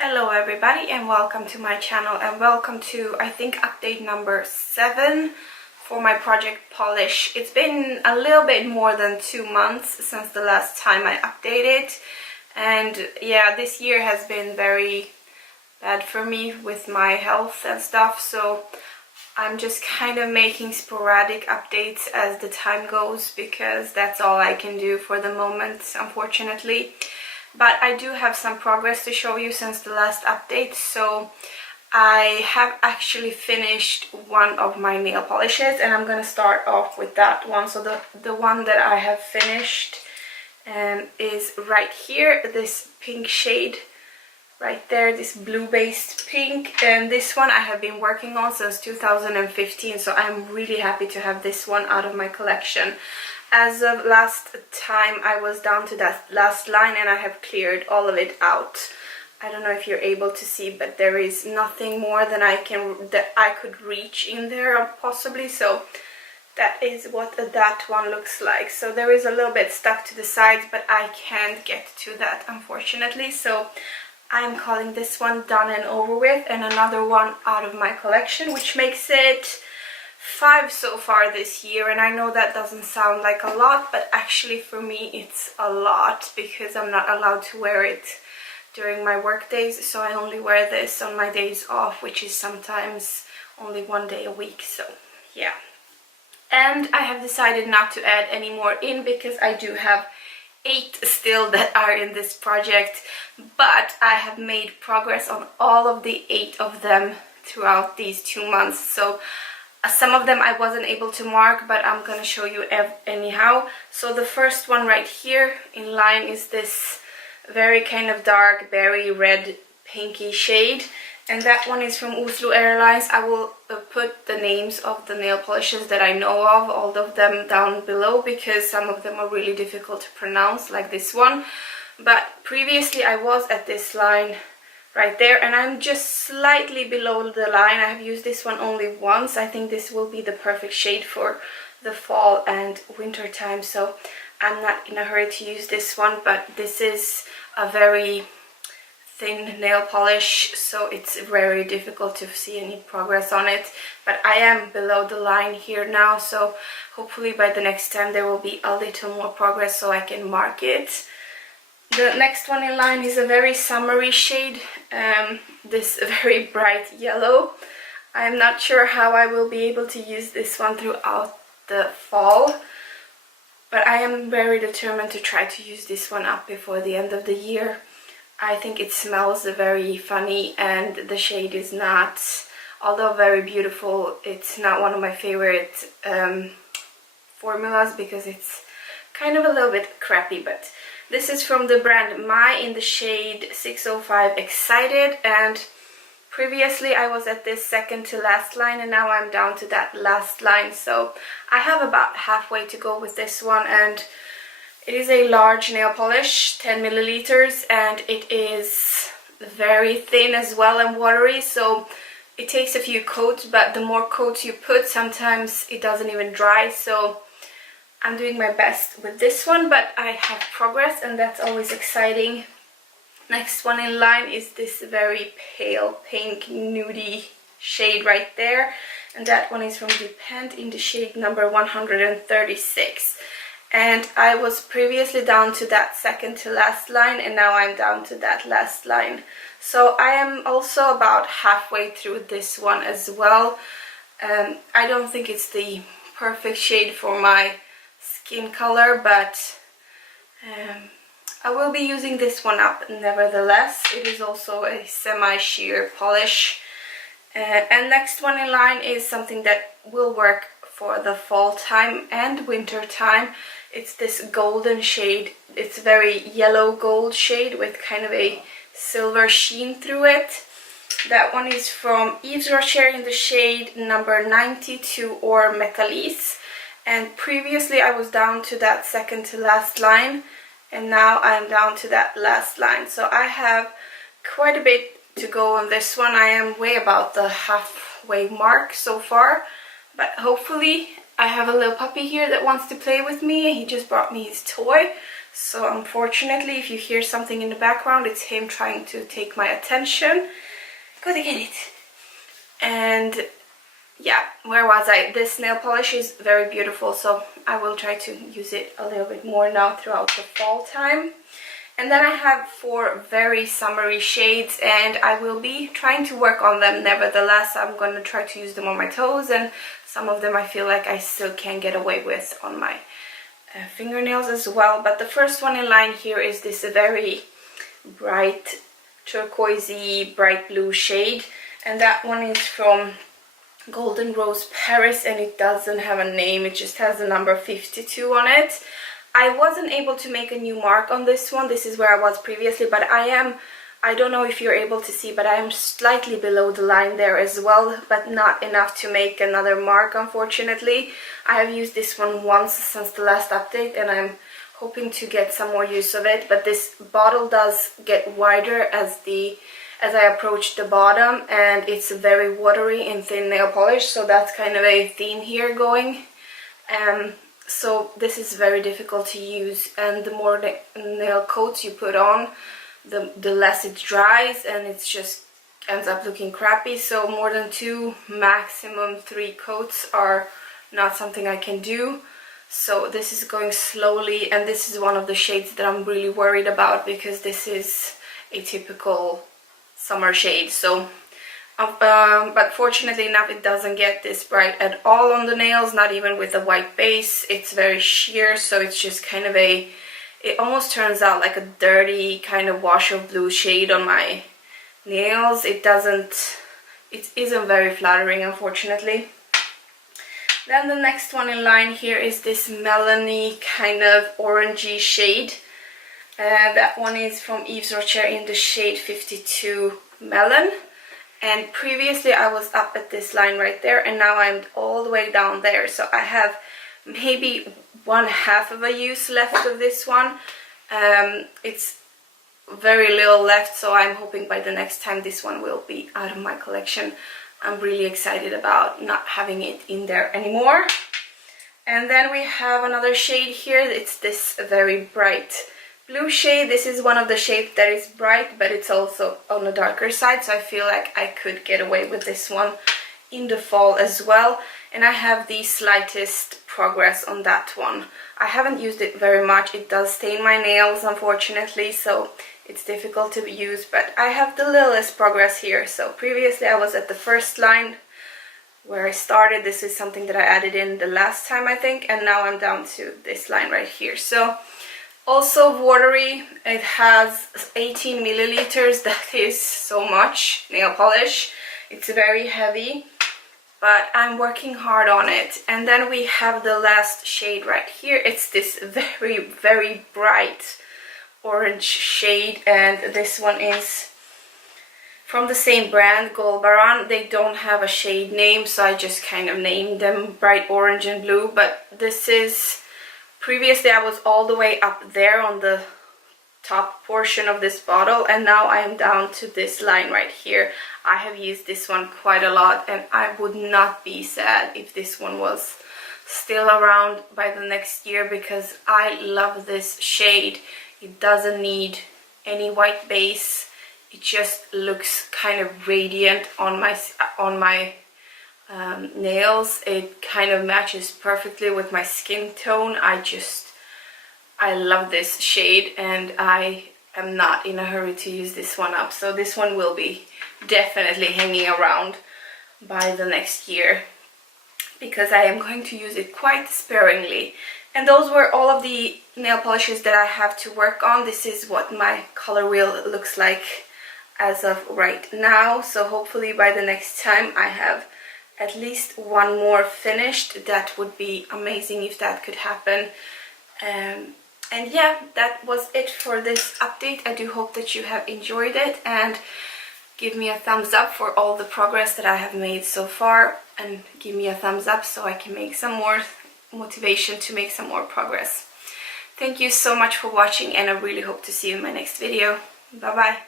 Hello everybody and welcome to my channel and welcome to I think update number 7 for my project polish. It's been a little bit more than 2 months since the last time I updated, and yeah, this year has been very bad for me with my health and stuff, so I'm just kind of making sporadic updates as the time goes because that's all I can do for the moment, unfortunately. But I do have some progress to show you since the last update. So I have actually finished one of my nail polishes and I'm going to start off with that one. So the one that I have finished is right here, this pink shade right there, this blue based pink, and this one I have been working on since 2015, so I'm really happy to have this one out of my collection. As of last time I was down to that last line and I have cleared all of it out. I don't know if you're able to see, but there is nothing more than I could reach in there possibly, so that is what that one looks like. So there is a little bit stuck to the sides, but I can't get to that unfortunately, so I'm calling this one done and over with, and another one out of my collection, which makes it 5 so far this year. And I know that doesn't sound like a lot, but actually for me it's a lot because I'm not allowed to wear it during my work days, so I only wear this on my days off, which is sometimes only 1 day a week, so yeah. And I have decided not to add any more in because I do have 8 still that are in this project, but I have made progress on all of the 8 of them throughout these 2 months. So some of them I wasn't able to mark, but I'm gonna show you anyhow. So the first one right here in line is this very kind of dark berry red pinky shade, and that one is from Uslu Airlines. I will put the names of the nail polishes that I know of, all of them, down below because some of them are really difficult to pronounce, like this one. But previously I was at this line right there and I'm just slightly below the line. I have used this one only once. I think this will be the perfect shade for the fall and winter time, so I'm not in a hurry to use this one, but this is a very thin nail polish, so it's very difficult to see any progress on it, but I am below the line here now, so hopefully by the next time there will be a little more progress so I can mark it. The next one in line is a very summery shade, this very bright yellow. I'm not sure how I will be able to use this one throughout the fall, but I am very determined to try to use this one up before the end of the year. I think it smells very funny and the shade is not, although very beautiful, it's not one of my favorite formulas because it's kind of a little bit crappy. But this is from the brand My in the shade 605 Excited, and previously I was at this second to last line and now I'm down to that last line, so I have about halfway to go with this one. And it is a large nail polish, 10 milliliters, and it is very thin as well and watery, so it takes a few coats, but the more coats you put, sometimes it doesn't even dry, so I'm doing my best with this one, but I have progress and that's always exciting. Next one in line is this very pale pink nudie shade right there, and that one is from Menthe in the shade number 136. And I was previously down to that second to last line and now I'm down to that last line. So I am also about halfway through this one as well. I don't think it's the perfect shade for my skin color, but I will be using this one up nevertheless. It is also a semi-sheer polish. And next one in line is something that will work for the fall time and winter time. It's this golden shade. It's very yellow gold shade with kind of a silver sheen through it. That one is from Yves Rocher in the shade number 92 or Métallisé. And previously I was down to that second to last line and now I'm down to that last line. So I have quite a bit to go on this one. I am way about the halfway mark so far, but hopefully I have a little puppy here that wants to play with me. He just brought me his toy, So unfortunately, if you hear something in the background, it's him trying to take my attention. Gotta get it. And yeah, where was I? This nail polish is very beautiful, so I will try to use it a little bit more now throughout the fall time. And then I have 4 very summery shades, and I will be trying to work on them. Nevertheless, I'm going to try to use them on my toes, and some of them I feel like I still can get away with on my fingernails as well. But the first one in line here is this very bright turquoisey bright blue shade, and that one is from Golden Rose Paris, and it doesn't have a name, it just has the number 52 on it. I wasn't able to make a new mark on this one. This is where I was previously, but I don't know if you're able to see, but I am slightly below the line there as well, but not enough to make another mark, unfortunately. I have used this one once since the last update, and I'm hoping to get some more use of it, but this bottle does get wider as I approach the bottom, and it's very watery in thin nail polish, so that's kind of a theme here going. So this is very difficult to use, and the more nail coats you put on, the less it dries, and it just ends up looking crappy. So more than 2, maximum 3 coats are not something I can do. So this is going slowly, and this is one of the shades that I'm really worried about, because this is a typical summer shade. So but fortunately enough, it doesn't get this bright at all on the nails, not even with a white base. It's very sheer, so it's just kind of it almost turns out like a dirty kind of wash of blue shade on my nails. It isn't very flattering, unfortunately. Then the next one in line here is this melony kind of orangey shade. That one is from Yves Rocher in the shade 52 Melon. And previously I was up at this line right there, and now I'm all the way down there. So I have maybe 1/2 of a use left of this one. It's very little left, so I'm hoping by the next time this one will be out of my collection. I'm really excited about not having it in there anymore. And then we have another shade here. It's this very bright blue shade. This is one of the shades that is bright, but it's also on the darker side, so I feel like I could get away with this one in the fall as well. And I have the slightest progress on that one. I haven't used it very much. It does stain my nails, unfortunately, so it's difficult to use, but I have the littlest progress here. So previously I was at the first line where I started. This is something that I added in the last time, I think, and now I'm down to this line right here. So also watery. It has 18 milliliters. That is so much nail polish. It's very heavy, but I'm working hard on it. And then we have the last shade right here. It's this very, very bright orange shade, and this one is from the same brand, Golbaran. They don't have a shade name, so I just kind of named them bright orange and blue. But this is, previously I was all the way up there on the top portion of this bottle, and now I am down to this line right here. I have used this one quite a lot, and I would not be sad if this one was still around by the next year, because I love this shade. It doesn't need any white base. It just looks kind of radiant on my nails. It kind of matches perfectly with my skin tone. I love this shade, and I am not in a hurry to use this one up. So this one will be definitely hanging around by the next year, because I am going to use it quite sparingly. And those were all of the nail polishes that I have to work on. This is what my color wheel looks like as of right now. So hopefully by the next time I have at least one more finished. That would be amazing if that could happen. And yeah, that was it for this update. I do hope that you have enjoyed it, and give me a thumbs up for all the progress that I have made so far, and give me a thumbs up so I can make some more motivation to make some more progress. Thank you so much for watching, and I really hope to see you in my next video. Bye bye.